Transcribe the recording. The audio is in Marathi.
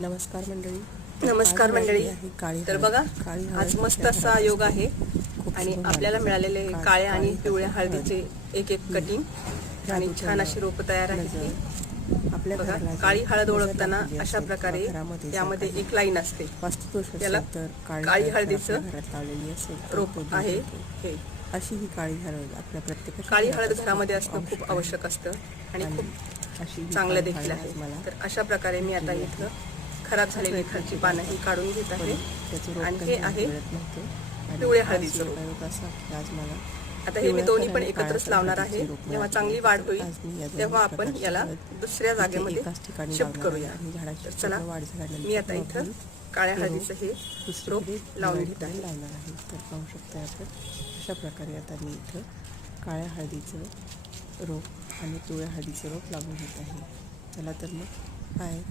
नमस्कार मंडळी नमस्कार मंडळी आहे काळी तर. बघा काळी आज मस्त असा योग आहे आणि आपल्याला मिळालेले. काळ्या आणि पिवळ्या हळद. हळदीचे एक एक कटिंग आणि छान. अशी रोपं तयार आहेत नजर. ही. आपल्या बघा काळी हळद ओळखताना अशा प्रकारे यामध्ये एक लाईन असते याला काळी काळी हळद हळदीचं रोप आहे. हे अशी ही काळी हळद आपल्या प्रत्येक काळी हळद घरामध्ये असणं खूप आवश्यक असतं आणि खूप अशी चांगलं देखील आहे मला तर अशा प्रकारे मी आता इथं खराब झालेली खालची पानं ही काढून घेत आहे. आणि हे आहे पिवळ्या हळदीचं रोप. आता हे मी दोन्ही पण एकत्रच लावणार आहे. जेव्हा. चांगली वाढ होईल तेव्हा आपण याला दुसऱ्या जागेमध्ये शिफ्ट करूया. आहे. तर चला मी आता इथं काळ्या हळदीचं हे रोप लावून घेत आहे. लावणार आहे. तर पाहू शकता आपण अशा प्रकारे आता मी इथं काळ्या हळदीचं रोप आणि पिवळ्या हळदीचं रोप लावून घेत आहे. चला तर मग बाय.